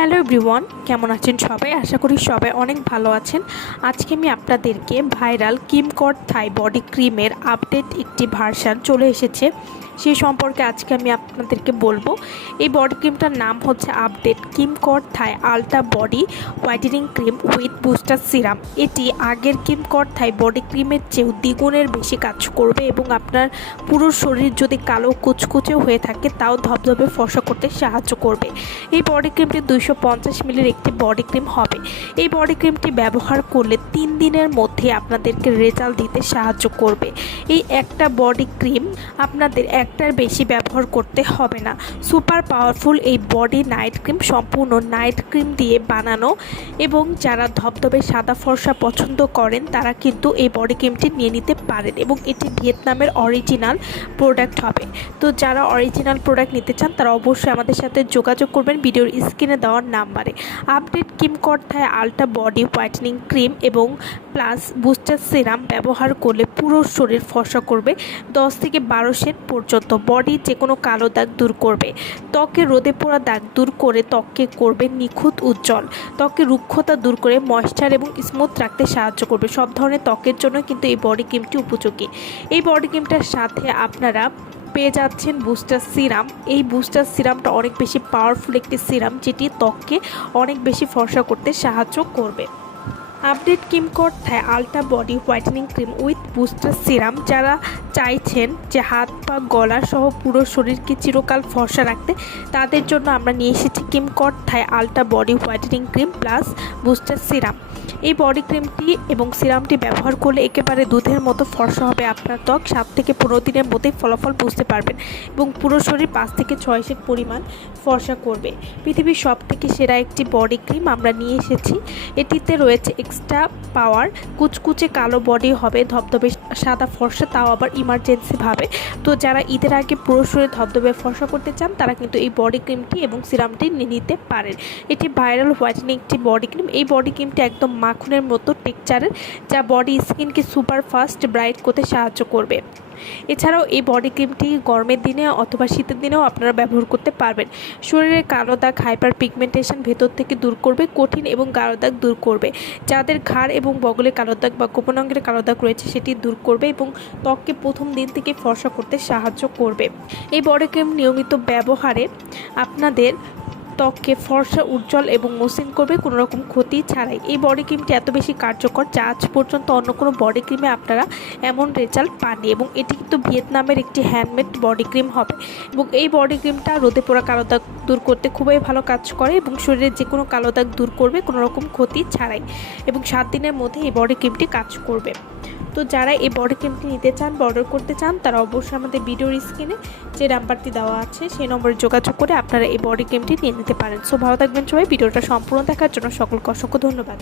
Hello everyone, কেমন আছেন সবাই? আশা করি সবাই অনেক ভালো আছেন। আজকে আমি আপনাদেরকে ভাইরাল কিম কর থাই বডি ক্রিমের আপডেট একটি ভার্সান চলে এসেছে, সেই সম্পর্কে আজকে আমি আপনাদেরকে বলবো। এই বডি ক্রিমটার নাম হচ্ছে আপডেট কিম কর Thai ultra body whitening cream with booster serum. এটি আগের কিম কর থাই বডি ক্রিমের চেয়েও দ্বিগুণের বেশি কাজ করবে এবং আপনার পুরো শরীর যদি কালো কুচকুচে হয়ে থাকে তাও ধবধবে ফর্সা করতে সাহায্য করবে। এই বডি ক্রিমটি 250 মিলির একটি বডি ক্রিম হবে। এই বডি ক্রিমটি ব্যবহার করলে 3 দিনের মধ্যে আপনাদেরকে রেজাল্ট দিতে সাহায্য করবে। এই একটা বডি ক্রিম আপনাদের একটার বেশি ব্যবহার করতে হবে না। সুপার পাওয়ারফুল এই বডি নাইট ক্রিম সম্পূর্ণ নাইট ক্রিম দিয়ে বানানো এবং যারা ধবধবে সাদা ফর্সা পছন্দ করেন তারা কিন্তু এই বডি ক্রিমটি নিয়ে নিতে পারেন এবং এটি ভিয়েতনামের অরিজিনাল প্রোডাক্ট হবে। তো যারা অরিজিনাল প্রোডাক্ট নিতে চান তারা অবশ্যই আমাদের সাথে যোগাযোগ করবেন ভিডিওর স্ক্রিনে দেওয়ার নাম্বারে। আপডেট কিম কর Thai ultra body whitening cream এবং প্লাস বুস্টার সিরাম ব্যবহার করলে পুরো শরীর ফর্সা করবে 10 থেকে 12 শেড পর্যন্ত। বডি যে কোনো কালো দাগ দূর করবে, ত্বকে রোদে পোড়া দাগ দূর করে ত্বককে করবে নিখুঁত উজ্জ্বল, ত্বকে রুক্ষতা দূর করে ময়েশ্চার এবং স্মুথ রাখতে সাহায্য করবে। সব ধরনের ত্বকের জন্য কিন্তু এই বডি ক্রিমটি উপযোগী। এই বডি ক্রিমটার সাথে আপনারা পেয়ে যাচ্ছেন বুস্টার সিরাম। এই বুস্টার সিরামটা অনেক বেশি পাওয়ারফুল একটি সিরাম যেটি ত্বককে অনেক বেশি ফর্সা করতে সাহায্য করবে। আপডেট কিম কর Thai ultra body whitening cream with booster serum যারা চাইছেন যে হাত পা গলা সহ পুরো শরীরকে চিরকাল ফর্সা রাখতে, তাদের জন্য আমরা নিয়ে এসেছি কিম কর Thai ultra body whitening cream plus booster serum. এই বডি ক্রিমটি এবং সিরামটি ব্যবহার করলে একেবারে দুধের মতো ফর্সা হবে আপনার ত্বক। 7 থেকে 15 দিনের মধ্যেই ফলাফল বুঝতে পারবেন এবং পুরো শরীর 5 থেকে 6 শেড পরিমাণ ফর্সা করবে। পৃথিবীর সব থেকে সেরা একটি বডি ক্রিম আমরা নিয়ে এসেছি। এটিতে রয়েছে এক্সট্রা পাওয়ার, কুচকুচে কালো বডি হবে, ধবধবে সাদা ফর্সা, তাও আবার ইমার্জেন্সিভাবে। তো যারা ঈদের আগে পুরো শরীর ধবধবে ফর্সা করতে চান তারা কিন্তু এই বডি ক্রিমটি এবং সিরামটি নিয়ে নিতে পারেন। এটি ভাইরাল হোয়াইটেনিং একটি বডি ক্রিম। এই বডি ক্রিমটি একদম মাখনের মতো টেক্সচারের, যা বডি স্কিনকে সুপার ফাস্ট ব্রাইট করতে সাহায্য করবে। এছাড়াও এই বডি ক্রিমটি গরমের দিনে অথবা শীতের দিনেও আপনারা ব্যবহার করতে পারবেন। শরীরের কালো দাগ, হাইপার পিগমেন্টেশন ভেতর থেকে দূর করবে, কঠিন এবং গাঢ় দাগ দূর করবে। যাদের ঘাড় এবং বগলে কালো দাগ বা গোপন অঙ্গের কালো দাগ রয়েছে সেটি দূর করবে এবং ত্বককে প্রথম দিন থেকে ফর্সা করতে সাহায্য করবে। এই বডি ক্রিম নিয়মিত ব্যবহারে আপনাদের ত্বককে ফর্সা, উজ্জ্বল এবং মসৃণ করবে কোনো রকম ক্ষতি ছাড়াই। এই বডি ক্রিমটি এত বেশি কার্যকর যা আজ পর্যন্ত অন্য কোনো বডি ক্রিমে আপনারা এমন রেজাল্ট পাননি এবং এটি কিন্তু ভিয়েতনামের একটি হ্যান্ডমেড বডি ক্রিম হবে এবং এই বডি ক্রিমটা রোদে পোড়া কালো দাগ দূর করতে খুবই ভালো কাজ করে এবং শরীরের যে কোনো কালো দাগ দূর করবে কোনো রকম ক্ষতি ছাড়াই এবং 7 দিনের মধ্যে এই বডি ক্রিমটি কাজ করবে। তো যারা এই বডি ক্রিমটি নিতে চান বা অর্ডার করতে চান তারা অবশ্যই আমাদের ভিডিওর স্ক্রিনে যে নাম্বারটি দেওয়া আছে সেই নম্বরে যোগাযোগ করে আপনারা এই বডি ক্রিমটি নিয়ে নিতে পারেন। সো ভালো থাকবেন সবাই। ভিডিওটা সম্পূর্ণ দেখার জন্য সকলকে অসংখ্য ধন্যবাদ।